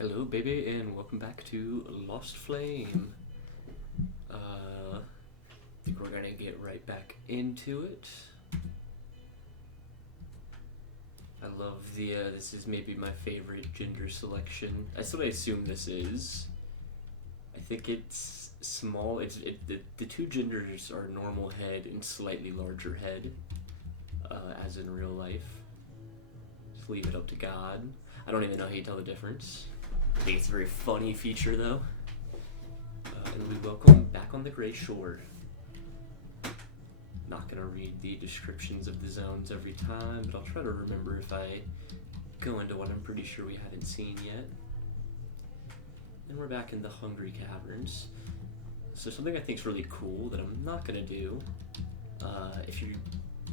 Hello, baby, and welcome back to Lost Flame. I think we're gonna get right back into it. I love this is maybe my favorite gender selection. That's what I assume this is. I think it's small. The two genders are normal head and slightly larger head, as in real life. Just leave it up to God. I don't even know how you tell the difference. I think it's a very funny feature, though. And we welcome back on the Grey Shore. Not gonna read the descriptions of the zones every time, but I'll try to remember if I go into one I'm pretty sure we haven't seen yet. And we're back in the Hungry Caverns. So something I think is really cool that I'm not gonna do, if you're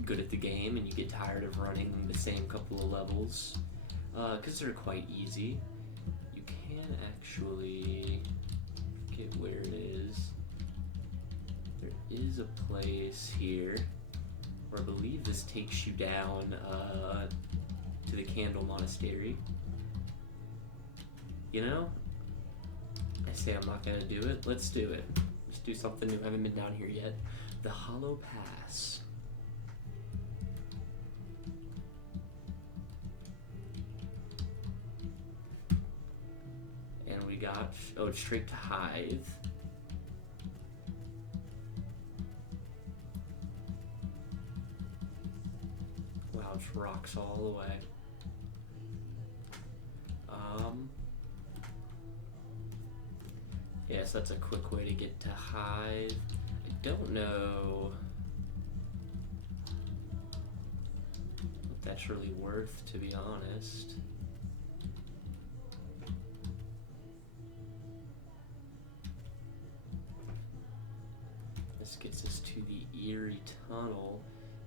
good at the game and you get tired of running the same couple of levels, because they're quite easy. Can actually get where it is. There is a place here where I believe this takes you down to the Candle Monastery. You know, I say I'm not gonna do it. Let's do it. Let's do something new. I haven't been down here yet. The Hollow Pass. We got, it's straight to Hythe. Wow, it's rocks all the way. Yes, that's a quick way to get to Hythe. I don't know what that's really worth, to be honest. This gets us to the Eerie Tunnel.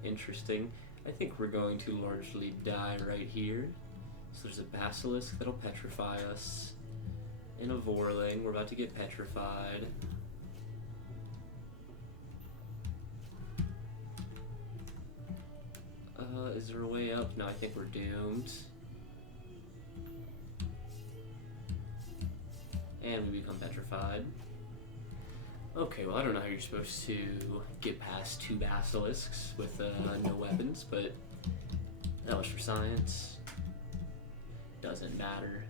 Interesting. I think we're going to largely die right here. So there's a basilisk that'll petrify us. And a Vorling. We're about to get petrified. Is there a way up? No, I think we're doomed. And we become petrified. Okay, well, I don't know how you're supposed to get past two basilisks with no weapons, but that was for science. Doesn't matter.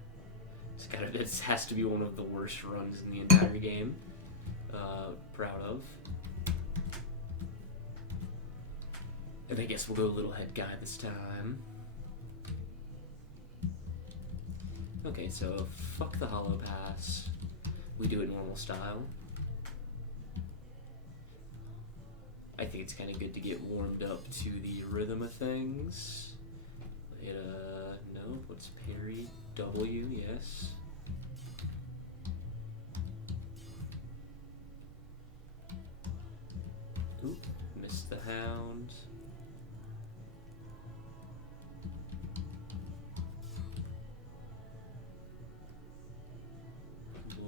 It has to be one of the worst runs in the entire game. Proud of. And I guess we'll go little head guy this time. Okay, so fuck the Hollow Pass. We do it normal style. I think it's kind of good to get warmed up to the rhythm of things. No, what's parry? W, yes. Oop, missed the hound.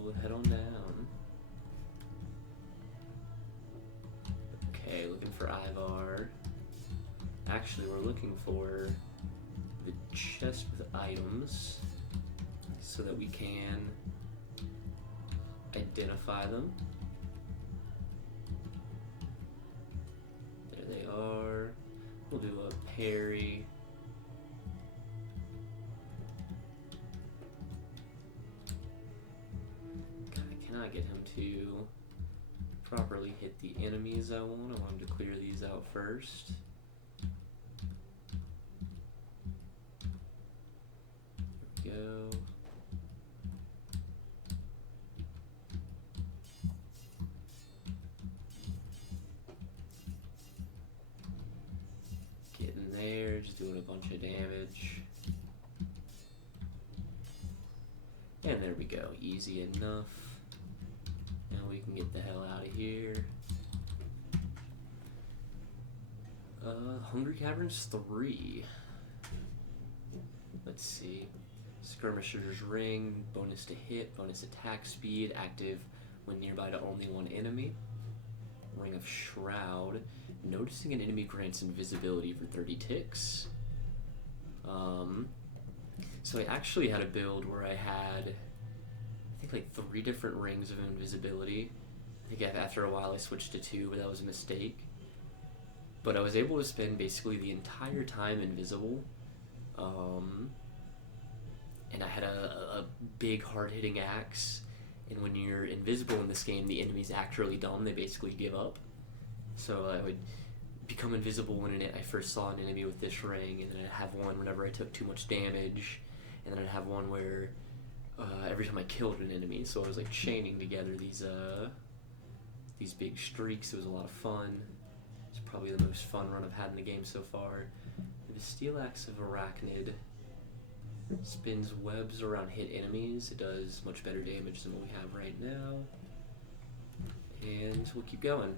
We'll head on down. Okay, looking for Ivar. Actually, we're looking for the chest with items so that we can identify them. There they are. We'll do a parry. God, I cannot get him to properly hit the enemies I want. I want him to clear these out first. There we go. Getting there, just doing a bunch of damage. And there we go, easy enough. Now we can get the hell out of here. Hungry Caverns 3. Let's see. Skirmisher's Ring, bonus to hit, bonus attack speed, active when nearby to only one enemy. Ring of Shroud. Noticing an enemy grants invisibility for 30 ticks. So I actually had a build where I had think like 3 different rings of invisibility. I think after a while I switched to 2, but that was a mistake. But I was able to spend basically the entire time invisible. And I had a big hard-hitting axe. And when you're invisible in this game, the enemies act really dumb. They basically give up. So I would become invisible when I first saw an enemy with this ring, and then I'd have one whenever I took too much damage, and then I'd have one where every time I killed an enemy. So I was like chaining together these big streaks. It was a lot of fun. It's probably the most fun run I've had in the game so far. The Steel Axe of Arachnid spins webs around hit enemies. It does much better damage than what we have right now. And we'll keep going.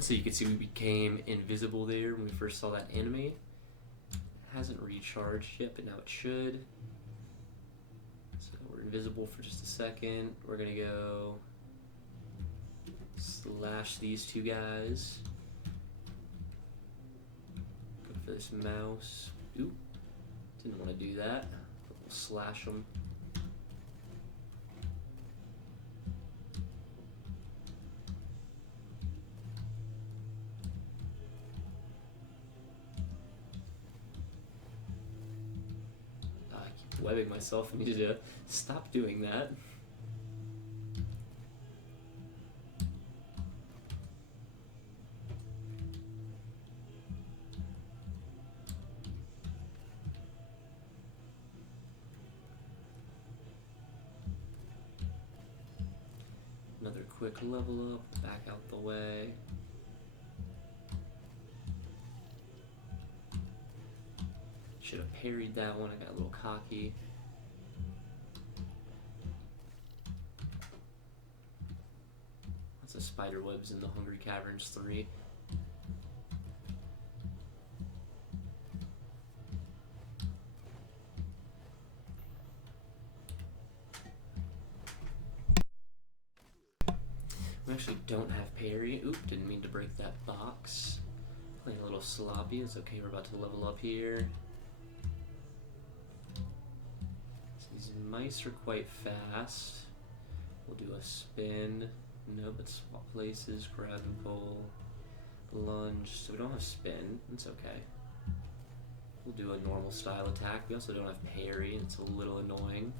So you can see we became invisible there when we first saw that enemy. It hasn't recharged yet, but now it should. So we're invisible for just a second. We're gonna go slash these 2 guys. Go for this mouse. Oop, didn't want to do that. We'll slash them. I keep webbing myself. I need to stop doing that. Another quick level up, back out the way. Should have parried that one, I got a little cocky. Lots of spider webs in the Hungry Caverns 3. We actually don't have parry. Oop, didn't mean to break that box. Playing a little sloppy. It's okay, we're about to level up here. So these mice are quite fast. We'll do a spin. No, but swap places, grab and pull, lunge. So we don't have spin. It's okay. We'll do a normal style attack. We also don't have parry. It's a little annoying.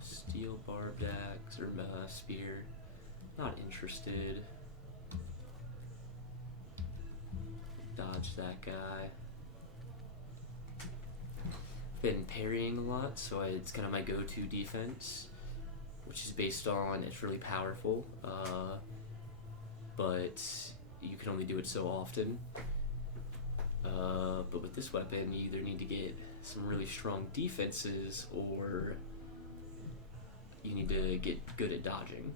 Steel barbed axe or spear. Not interested. Dodge that guy. Been parrying a lot, so it's kind of my go-to defense, which is based on it's really powerful, but you can only do it so often. But with this weapon, you either need to get some really strong defenses or you need to get good at dodging.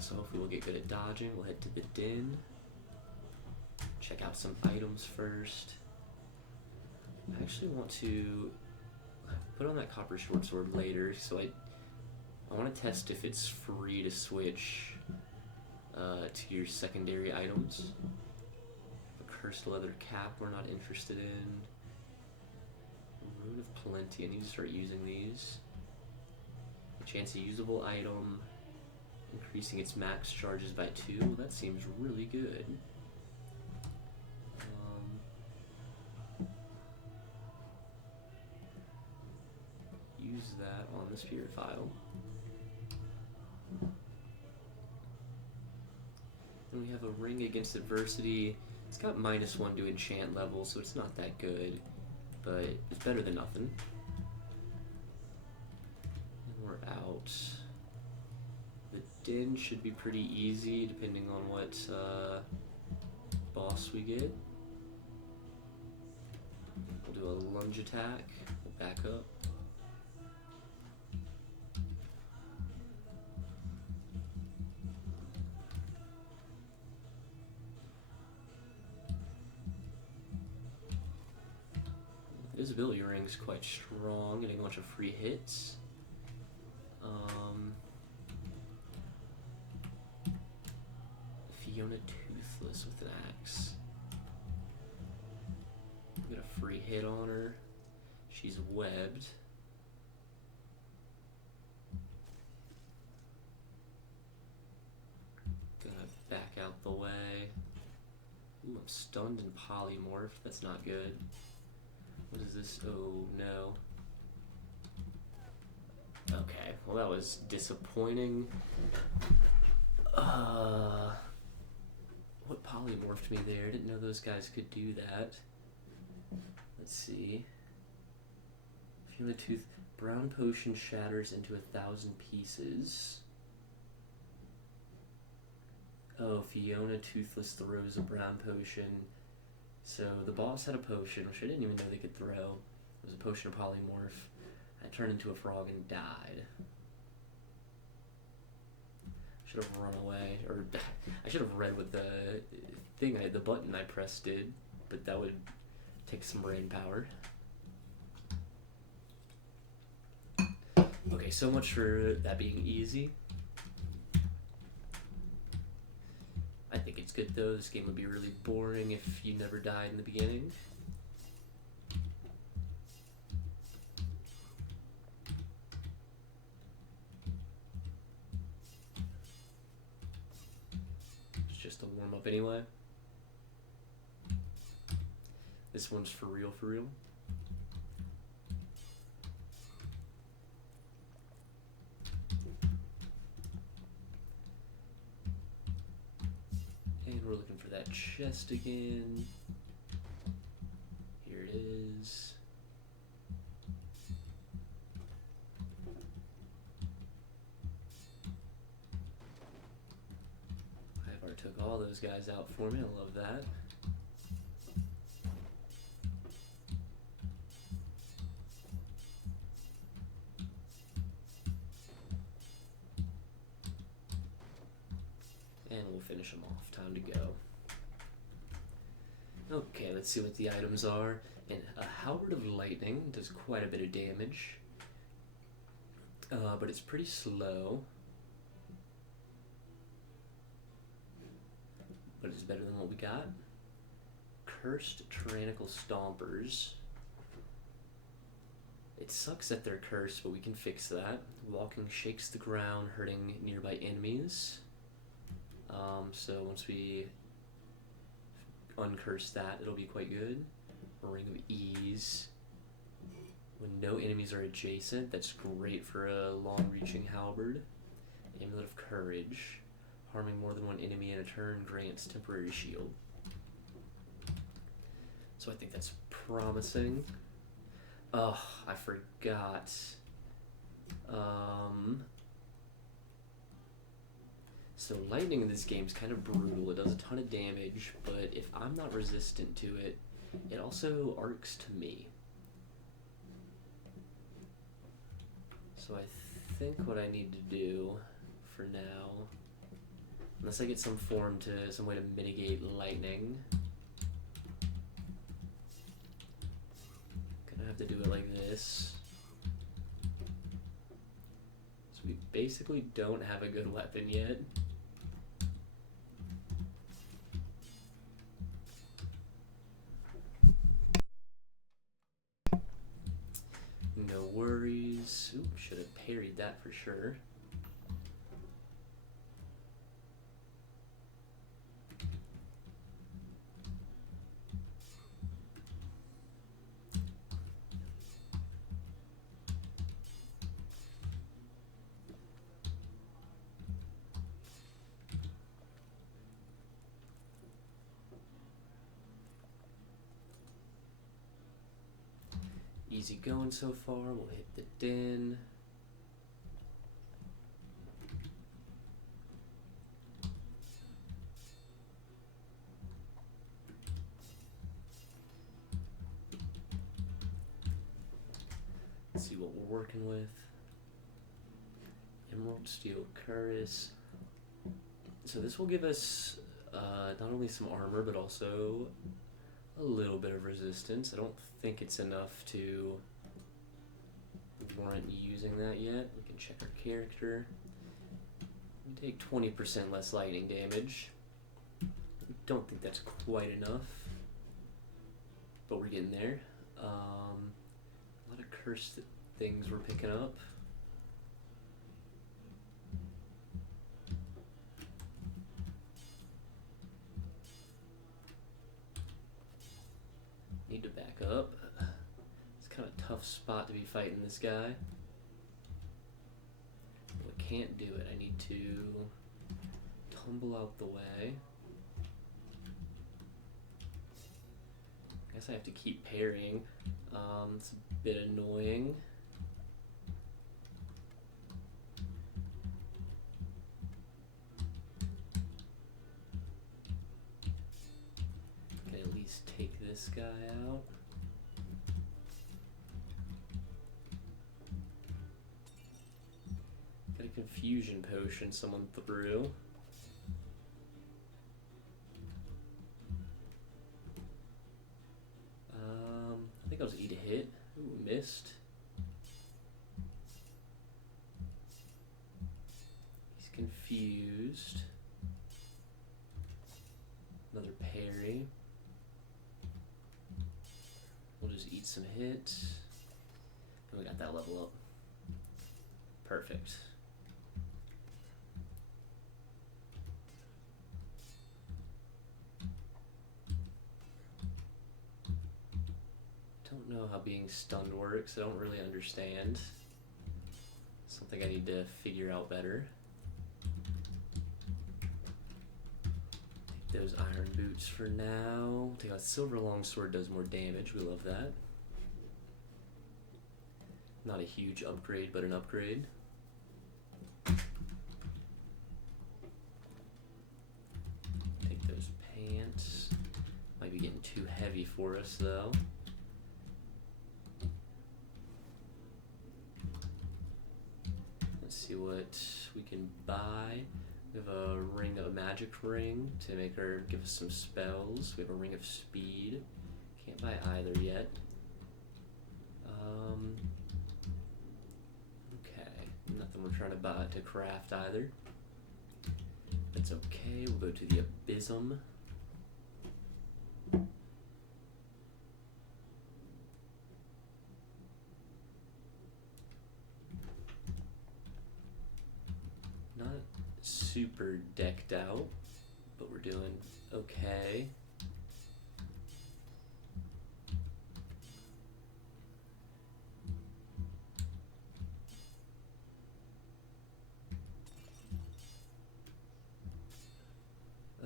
So hopefully we'll get good at dodging. We'll head to the den. Check out some items first. I actually want to put on that copper short sword later, so I want to test if it's free to switch to your secondary items. A cursed leather cap we're not interested in. Rune of Plenty, I need to start using these. A chance a usable item, increasing its max charges by 2. That seems really good. Use that on the spirit file. Then we have a ring against adversity. It's got -1 to enchant level, so it's not that good, but it's better than nothing. And we're out. The den should be pretty easy depending on what boss we get. We'll do a lunge attack. We'll back up. Invisibility Ring's quite strong, getting a bunch of free hits. Fiona Toothless with an axe. Get a free hit on her. She's webbed. Gonna back out the way. Ooh, I'm stunned and polymorphed. That's not good. What is this? Oh, no. Okay, well that was disappointing. What polymorphed me there? I didn't know those guys could do that. Let's see. Fiona Tooth. Brown potion shatters into 1,000 pieces. Oh, Fiona Toothless throws a brown potion. So the boss had a potion, which I didn't even know they could throw. It was a potion of polymorph. I turned into a frog and died. Should have run away, or I should have read what the button I pressed did, but that would take some brain power. Okay, so much for that being easy. I think it's good though. This game would be really boring if you never died in the beginning. It's just a warm up anyway. This one's for real, for real. And we're looking for that chest again. Here it is. Ivar took all those guys out for me. I love that. And we'll finish them off. Time to go. Okay, let's see what the items are. And a Halberd of Lightning does quite a bit of damage. But it's pretty slow. But it's better than what we got. Cursed Tyrannical Stompers. It sucks that they're cursed, but we can fix that. Walking shakes the ground, hurting nearby enemies. So once we uncurse that, it'll be quite good. Ring of Ease. When no enemies are adjacent, that's great for a long-reaching halberd. Amulet of Courage. Harming more than one enemy in a turn grants temporary shield. So I think that's promising. Oh, I forgot. So lightning in this game is kind of brutal. It does a ton of damage, but if I'm not resistant to it, it also arcs to me. So I think what I need to do for now, unless I get some way to mitigate lightning, gonna have to do it like this. So we basically don't have a good weapon yet. No worries. Ooh, should have parried that for sure. Easy going so far. We'll hit the den. Let's see what we're working with. Emerald Steel Cuirass. So this will give us not only some armor, but also a little bit of resistance. I don't think it's enough to warrant using that yet. We can check our character. We take 20% less lightning damage. Don't think that's quite enough, but we're getting there. A lot of cursed things we're picking up. Need to back up. It's kind of a tough spot to be fighting this guy. Well, I can't do it. I need to tumble out the way. I guess I have to keep parrying. It's a bit annoying. Can at least take this guy out. Got a confusion potion someone threw. I think I was 8 to hit. Ooh, missed. He's confused. Another parry. We'll just eat some hits. And we got that level up. Perfect. Don't know how being stunned works. I don't really understand. Something I need to figure out better. Take those iron boots for now. Take out silver longsword, does more damage. We love that. Not a huge upgrade, but an upgrade. Take those pants. Might be getting too heavy for us though. See what we can buy. We have a ring, a magic ring to make her give us some spells. We have a ring of speed. Can't buy either yet. Okay, nothing we're trying to buy to craft either. That's okay. We'll go to the Abysm. Super decked out, but we're doing okay.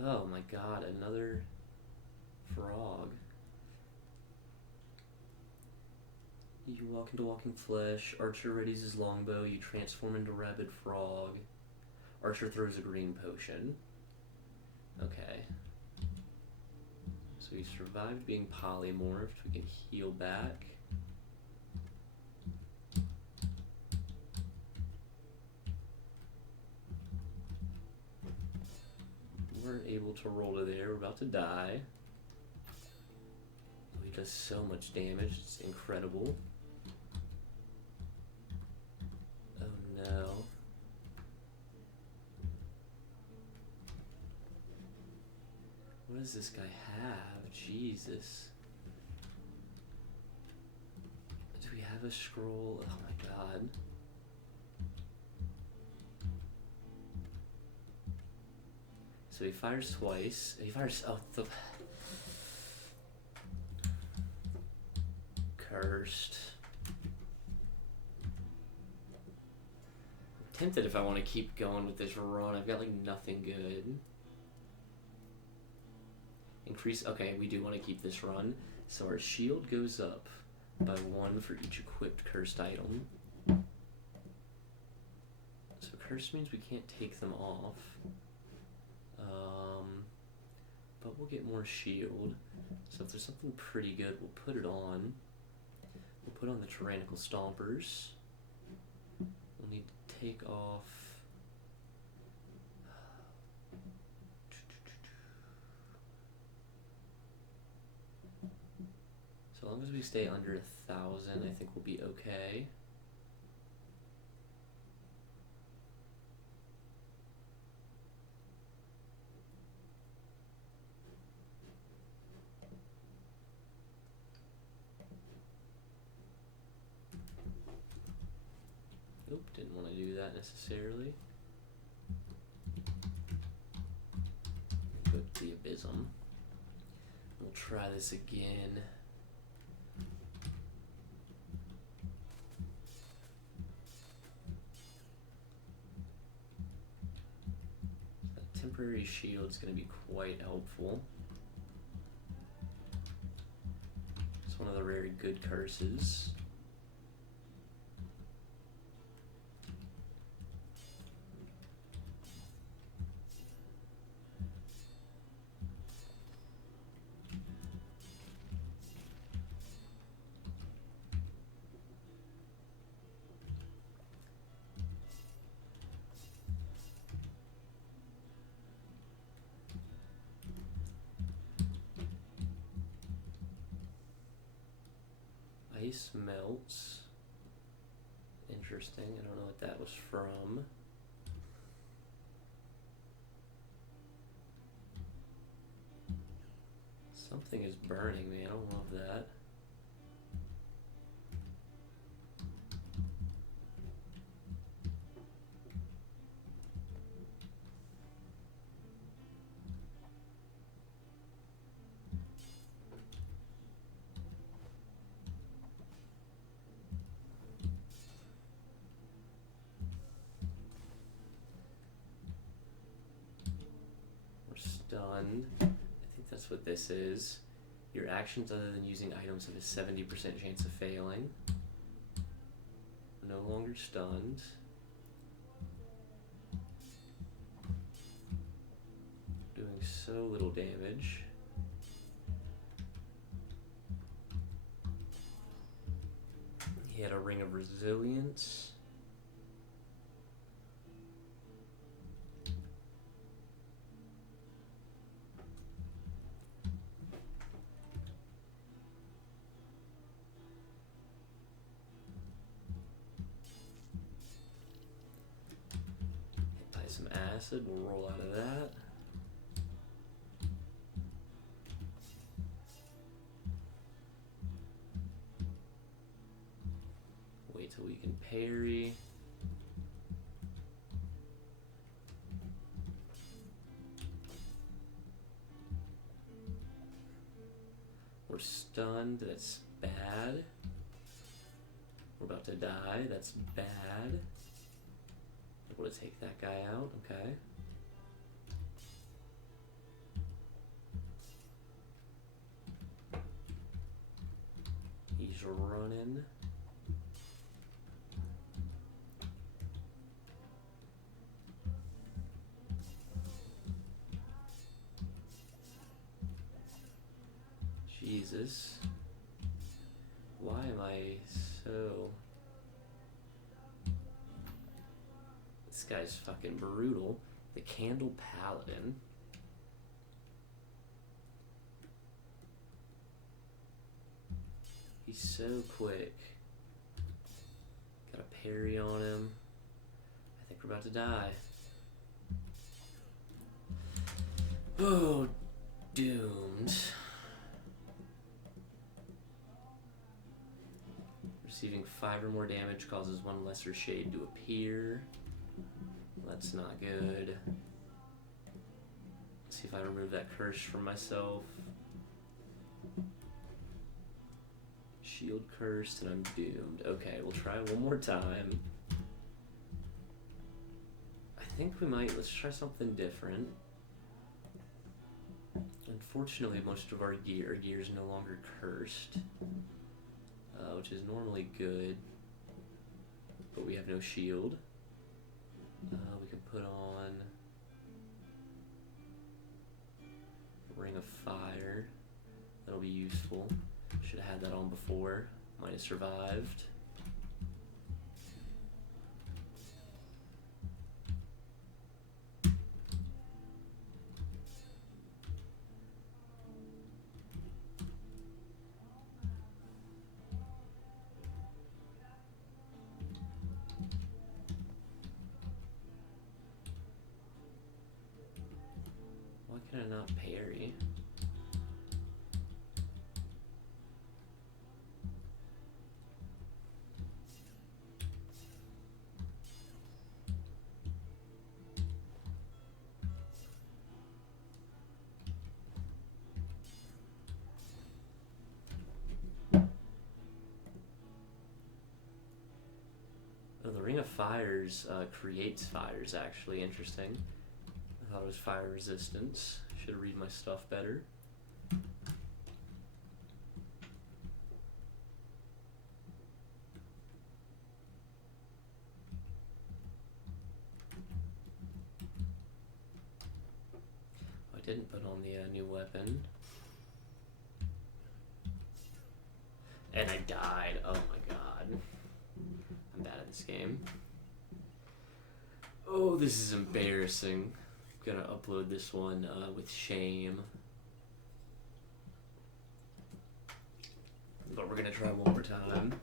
Oh my god, another frog. You walk into walking flesh. Archer readies his longbow. You transform into rabid frog. Archer throws a green potion. Okay. So we survived being polymorphed. We can heal back. We're able to roll to there. We're about to die. He does so much damage. It's incredible. Oh no. What does this guy have? Jesus. Do we have a scroll? Oh my god. So he fires twice. He fires. Oh, the. Cursed. I'm tempted if I want to keep going with this run. I've got like nothing good. Increase. Okay, we do want to keep this run. So our shield goes up by 1 for each equipped cursed item. So cursed means we can't take them off. But we'll get more shield. So if there's something pretty good, we'll put it on. We'll put on the Tyrannical Stompers. We'll need to take off. So long as we stay under 1,000, I think we'll be okay. Oop, didn't want to do that necessarily. Equip the Abysm. We'll try this again. That temporary shield is going to be quite helpful. It's one of the very good curses. Ice melts. Interesting. I don't know what that was from. Something is burning me. I don't love that. Stunned. I think that's what this is. Your actions other than using items have a 70% chance of failing. No longer stunned. Doing so little damage. He had a Ring of Resilience. Some acid, we'll roll out of that. Wait till we can parry. We're stunned, that's bad. We're about to die, that's bad. Able to take that guy out, okay. He's running. Jesus. Why am I so... This guy's fucking brutal. The Candle Paladin. He's so quick. Got a parry on him. I think we're about to die. Oh, doomed. Receiving 5 or more damage causes 1 lesser shade to appear. That's not good. Let's see if I remove that curse from myself. Shield cursed and I'm doomed. Okay, we'll try one more time. I think we might, let's try something different. Unfortunately, most of our gear is no longer cursed, which is normally good, but we have no shield. We can put on Ring of Fire. That'll be useful. Should have had that on before. Might have survived. not parry? Oh, the Ring of Fires creates fires, actually. Interesting. I thought it was fire resistance. Should read my stuff better. I didn't put on the new weapon. And I died. Oh my god. I'm bad at this game. Oh, this is embarrassing. I'm gonna upload this one with shame. But we're gonna try one more time.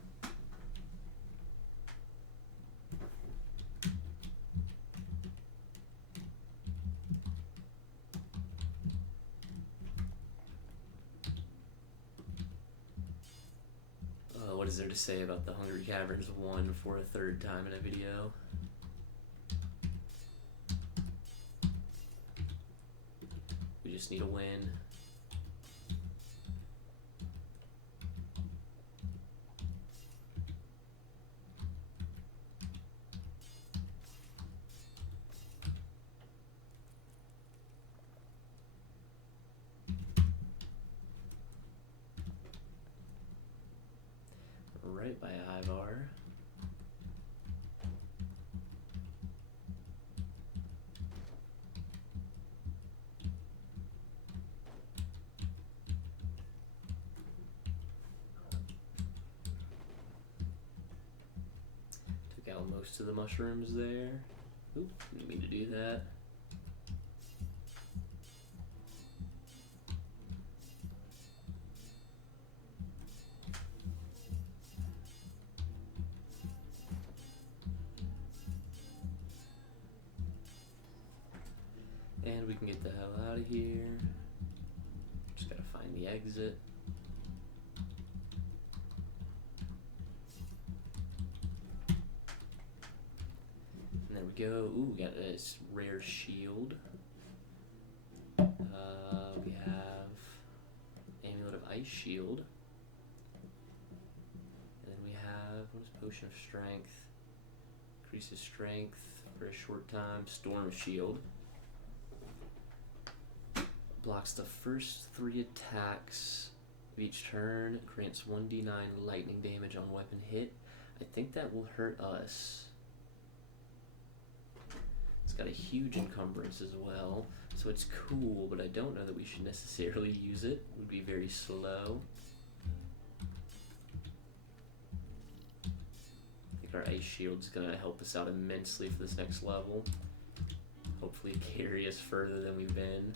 What is there to say about the Hungry Caverns 1 for a third time in a video? We just need a win. Right by Ivar. Took out most of the mushrooms there. Oop, didn't mean to do that. And we can get the hell out of here. Just gotta find the exit. And there we go. Ooh, we got this rare shield. We have Amulet of Ice Shield. And then we have, what is Potion of Strength? Increases strength for a short time. Storm Shield. Blocks the first 3 attacks of each turn. Grants 1d9 lightning damage on weapon hit. I think that will hurt us. It's got a huge encumbrance as well. So it's cool, but I don't know that we should necessarily use it. It would be very slow. I think our Ice Shield's going to help us out immensely for this next level. Hopefully carry us further than we've been.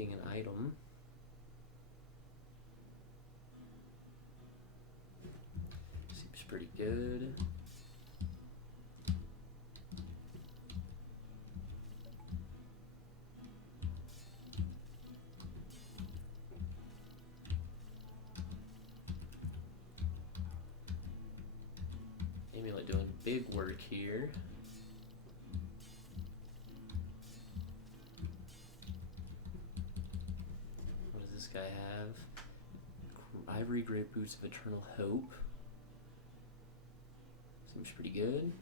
An item. Seems pretty good. Amulet doing big work here. Guy have Ivory Great Boots of Eternal Hope. Seems pretty good.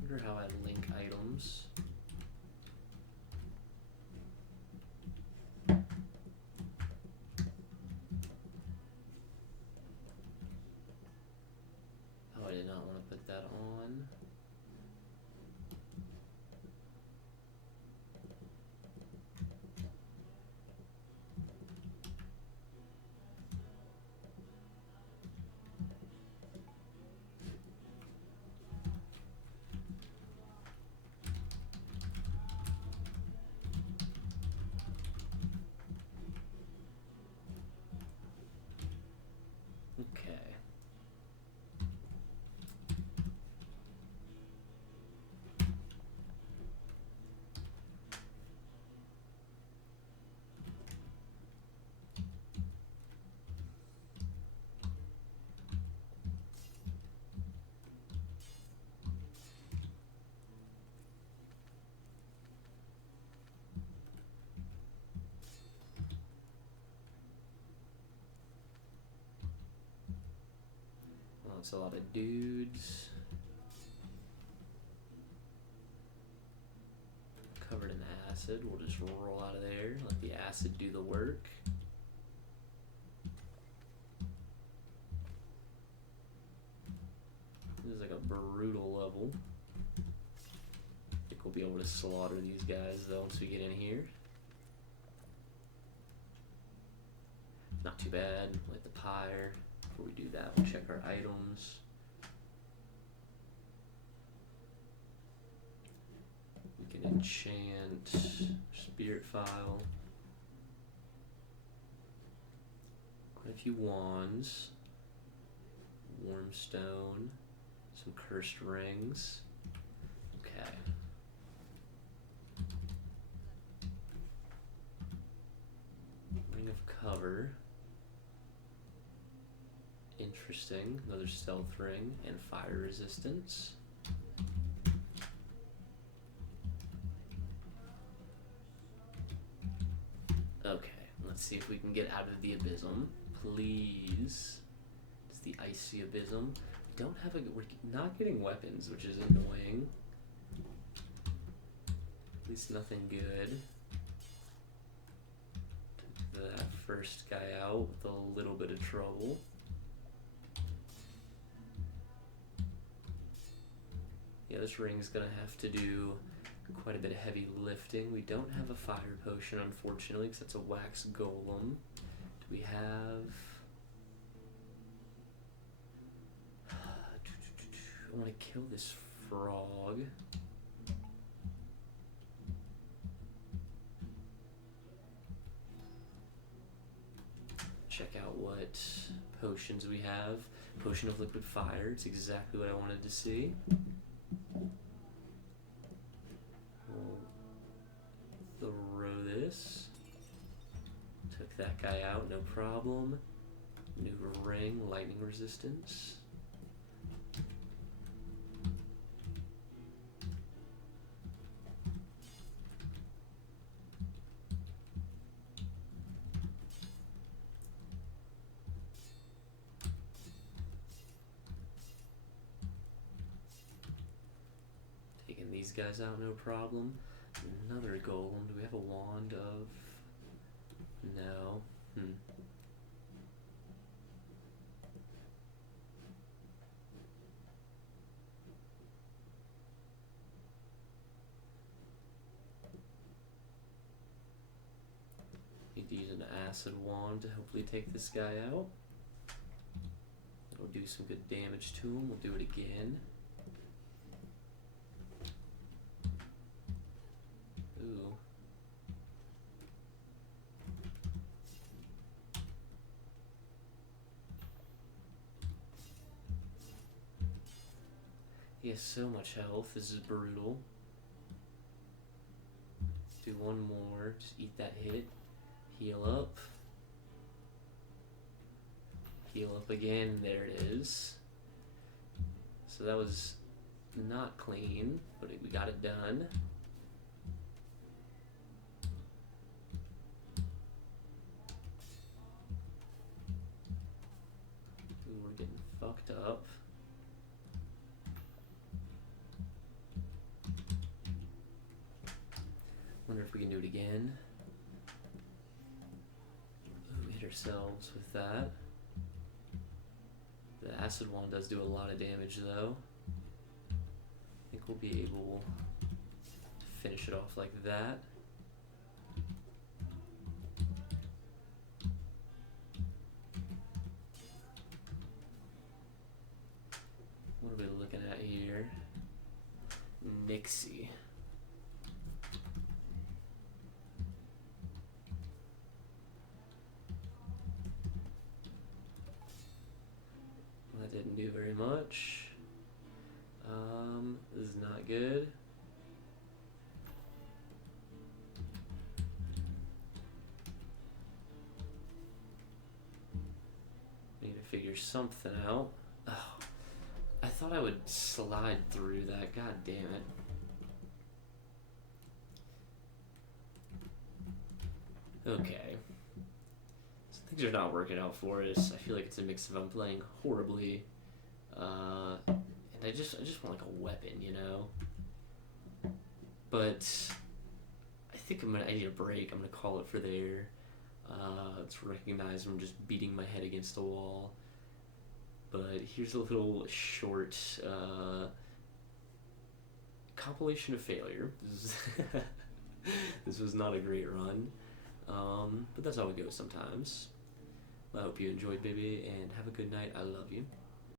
Wonder how I link items. Oh, I did not want to put that on. it's a lot of dudes. Covered in acid. We'll just roll out of there. Let the acid do the work. This is like a brutal level. I think we'll be able to slaughter these guys though once we get in here. Not too bad. Light the pyre. Before we do that, we'll check our items. We can enchant Spirit File. Quite a few wands. Warm Stone. Some Cursed Rings. Okay. Ring of Cover. Interesting. Another Stealth Ring and Fire Resistance. Okay, let's see if we can get out of the Abysm. Please. It's the Icy Abysm. We don't have a. We're not getting weapons, which is annoying. At least nothing good. Took that first guy out with a little bit of trouble. Yeah, this ring's gonna have to do quite a bit of heavy lifting. We don't have a fire potion, unfortunately, because that's a wax golem. Do we have... I want to kill this frog. Check out what potions we have. Potion of Liquid Fire. It's exactly what I wanted to see. We'll throw this. Took that guy out, no problem. New ring, lightning resistance. Taking these guys out, no problem. Another golem. Do we have a wand of... No. Need to use an acid wand to hopefully take this guy out. It'll do some good damage to him. We'll do it again. Ooh. He has so much health. This is brutal. Do one more. Just eat that hit. Heal up. Heal up again. There it is. So that was not clean, but we got it done. Ooh, we're getting fucked up. Wonder if we can do it again. Ooh, we hit ourselves with that. The acid wand does do a lot of damage though. I think we'll be able to finish it off like that. What are we looking at here? Nixie. That didn't do very much. This is not good. Need to figure something out. Oh, I thought I would slide through that. God damn it. Okay. So things are not working out for us. I feel like it's a mix of I'm playing horribly And I just want like a weapon, you know. But I think I need a break. I'm gonna call it for there. To recognize I'm just beating my head against the wall. But here's a little short compilation of failure. This was not a great run, but that's how it goes sometimes. I hope you enjoyed, baby, and have a good night. I love you.